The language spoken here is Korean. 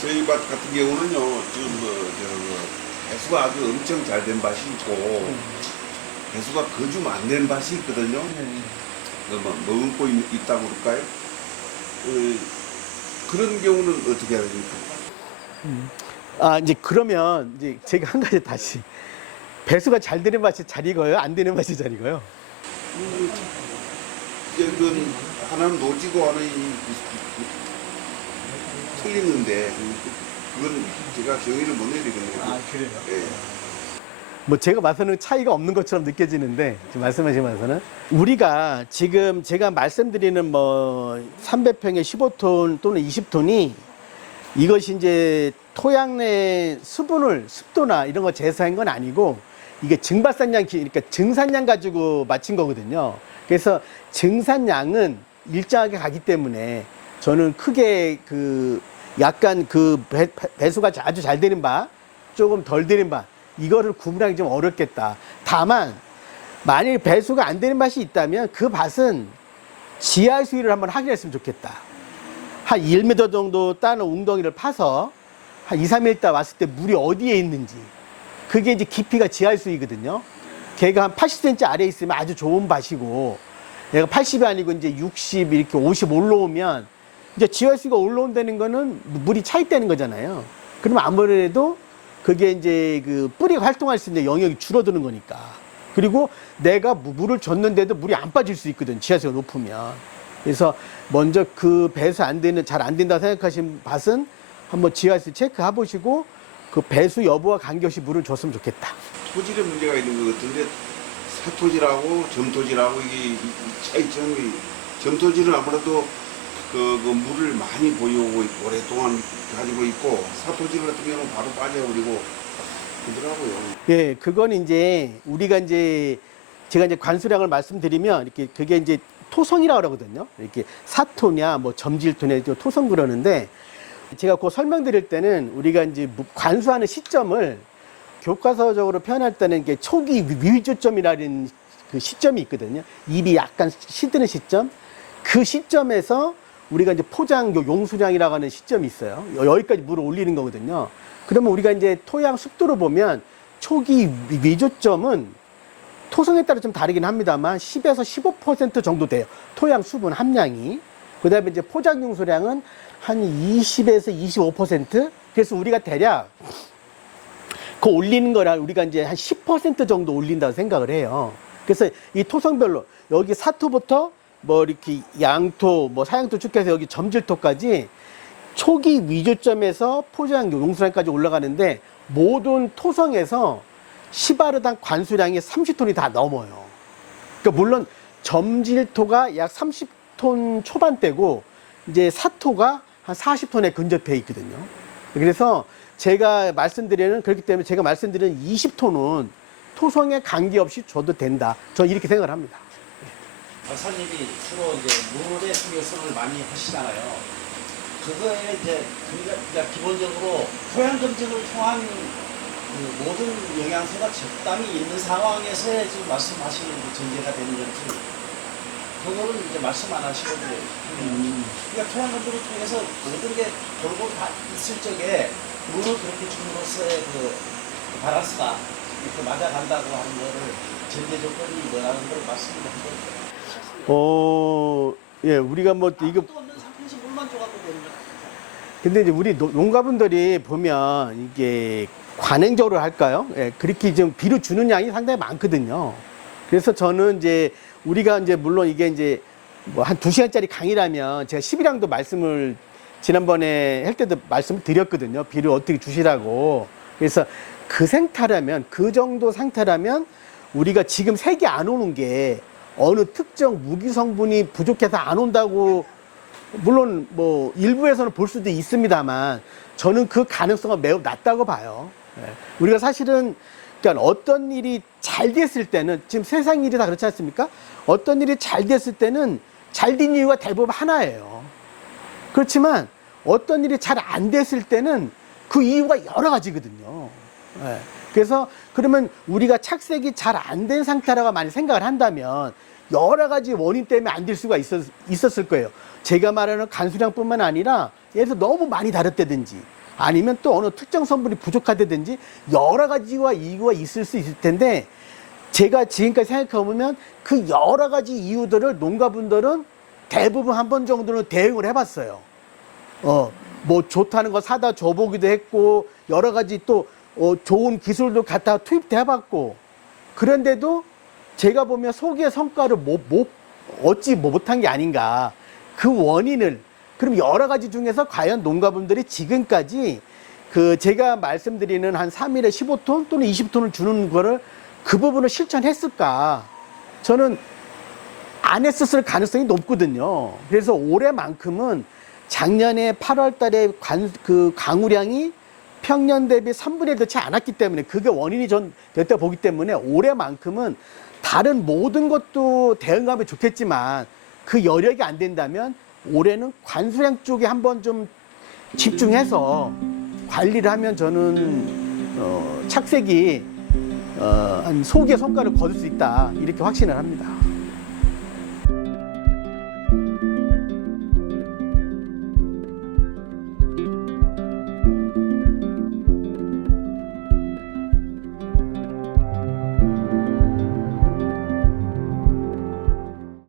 저희 밭 같은 경우는요, 지금 뭐, 저, 뭐, 배수가 아주 엄청 잘 된 밭이 있고, 배수가 거주 안된 밭이 있거든요. 그 뭐, 머금고 있, 있다고 그럴까요? 그, 그런 경우는 어떻게 해야 됩니까? 아 이제 그러면 이제 제가 한 가지 다시 배수가 잘 되는 맛이 잘 익어요? 안 되는 맛이 잘 익어요? 이제 그, 하나는 노지고 하나는 이- 이- 이- 틀리는데, 그건 제가 정의를 못 내리겠네요. 그래요? 예. 뭐 제가 봐서는 차이가 없는 것처럼 느껴지는데 지금 말씀하신 말서는 우리가 지금 제가 말씀드리는 뭐 300평에 15톤 또는 20톤이 이것이 이제 토양 내 수분을 습도나 이런 거 제사한 건 아니고 이게 증발산량 기- 그러니까 증산량 가지고 맞춘 거거든요. 그래서 증산량은 일정하게 가기 때문에 저는 크게 그 약간 그 배, 배수가 아주 잘 되는 바 조금 덜 되는 바 이거를 구분하기 좀 어렵겠다. 다만 만일 배수가 안 되는 밭이 있다면 그 밭은 지하 수위를 한번 확인했으면 좋겠다. 한 1m 정도 따는 웅덩이를 파서 한 2, 3일 있다 왔을 때 물이 어디에 있는지 그게 이제 깊이가 지하 수위거든요. 걔가 한 80cm 아래에 있으면 아주 좋은 밭이고 얘가 80이 아니고 이제 60 이렇게 50 올라오면 이제 지하 수위가 올라온다는 거는 물이 차 있다는 거잖아요. 그러면 아무래도 그게 이제 그 뿌리가 활동할 수 있는 영역이 줄어드는 거니까. 그리고 내가 무- 물을 줬는데도 물이 안 빠질 수 있거든. 지하수가 높으면. 그래서 먼저 그 배수 안 되는, 잘 안 된다 생각하신 밭은 한번 지하수 체크해 보시고 그 배수 여부와 관계없이 물을 줬으면 좋겠다. 토질에 문제가 있는 것 같은데 사토질하고 점토질하고 이게 차이점이 점토질은 아무래도 그, 그 물을 많이 보유하고 있고 오랫동안 가지고 있고 사토질 같은 경우는 바로 빠져버리고 그러더라고요. 예, 그건 이제 우리가 이제 제가 이제 관수량을 말씀드리면 이렇게 그게 이제 토성이라고 그러거든요. 이렇게 사토냐 뭐 점질토냐 토성 그러는데 제가 그 설명드릴 때는 우리가 이제 무- 관수하는 시점을 교과서적으로 표현할 때는 이게 초기 위조점이라는 그 시점이 있거든요. 입이 약간 시드는 시점. 그 시점에서 우리가 이제 포장 요 용수량이라고 하는 시점이 있어요. 여- 여기까지 물을 올리는 거거든요. 그러면 우리가 이제 토양 습도를 보면 초기 위- 위조점은 토성에 따라 좀 다르긴 합니다만 10에서 15% 정도 돼요. 토양 수분 함량이. 그 다음에 이제 포장 용수량은 한 20에서 25%. 그래서 우리가 대략 그 올리는 거라 우리가 이제 한 10% 정도 올린다고 생각을 해요. 그래서 이 토성별로 여기 사토부터 뭐 이렇게 양토, 뭐 사양토 쭉 해서 여기 점질토까지 초기 위조점에서 포장 용수량까지 올라가는데 모든 토성에서 시바르당 관수량이 30톤이 다 넘어요. 그러니까 물론 점질토가 약 30톤 초반대고 이제 사토가 한 40톤에 근접해 있거든요. 그래서 제가 말씀드리는 그렇기 때문에 제가 말씀드리는 20톤은 토성에 관계없이 줘도 된다. 저 이렇게 생각을 합니다. 박사님이 주로 이제 물에 신경성을 많이 하시잖아요. 그거에 이제 그러니까 기본적으로 토양 검증을 통한 그 모든 영양소가 적당히 있는 상황에서의 지금 말씀하시는 그 전제가 되는 건지 그거는 이제 말씀 안 하시고 이제 하면 그러니까 토양 검증을 통해서 모든 게 골고루 다 있을 적에 물을 그렇게 줌으로써의 그 바란스가 이렇게 맞아간다고 하는 거를 전제 조건이 뭐라는 걸 말씀을 한번 어, 예, 우리가 뭐 이거 아무것도 없는 상태에서 물만 줘갖고 되는 거야. 근데 이제 우리 노- 농가분들이 보면 이게 관행적으로 할까요? 예, 그렇게 좀 비료 주는 양이 상당히 많거든요. 그래서 저는 이제 우리가 이제 물론 이게 이제 뭐 한 두 시간짜리 강의라면 제가 10이랑도 말씀을 지난번에 할 때도 말씀을 드렸거든요. 비료 어떻게 주시라고. 그래서 그 상태라면 그 정도 상태라면 우리가 지금 색이 안 오는 게 어느 특정 무기 성분이 부족해서 안 온다고 물론 뭐 일부에서는 볼 수도 있습니다만 저는 그 가능성은 매우 낮다고 봐요. 예. 우리가 사실은 그러니까 어떤 일이 잘 됐을 때는 지금 세상 일이 다 그렇지 않습니까? 어떤 일이 잘 됐을 때는 잘 된 이유가 대부분 하나예요. 그렇지만 어떤 일이 잘 안 됐을 때는 그 이유가 여러 가지거든요. 예. 그래서 그러면 우리가 착색이 잘 안 된 상태라고 많이 생각을 한다면 여러 가지 원인 때문에 안 될 수가 있었, 있었을 거예요. 제가 말하는 간수량뿐만 아니라 예를 들어 너무 많이 다뤘다든지 아니면 또 어느 특정 성분이 부족하다든지 여러 가지와 이유가 있을 수 있을 텐데 제가 지금까지 생각해보면 그 여러 가지 이유들을 농가분들은 대부분 한 번 정도는 대응을 해봤어요. 어, 뭐 좋다는 거 사다 줘보기도 했고 여러 가지 또 어, 좋은 기술도 갖다 투입도 해봤고 그런데도 제가 보면 소기의 성과를 못, 못 얻지 못한 게 아닌가 그 원인을 그럼 여러 가지 중에서 과연 농가분들이 지금까지 그 제가 말씀드리는 한 3일에 15톤 또는 20톤을 주는 거를 그 부분을 실천했을까 저는 안 했었을 가능성이 높거든요. 그래서 올해만큼은 작년에 8월 달에 관, 그 강우량이 평년 대비 3분의 1도 채 않았기 때문에 그게 원인이 전 됐다 보기 때문에 올해만큼은 다른 모든 것도 대응하면 좋겠지만 그 여력이 안 된다면 올해는 관수량 쪽에 한번 좀 집중해서 관리를 하면 저는 어, 착색이 어, 한 소기의 성과를 거둘 수 있다 이렇게 확신을 합니다.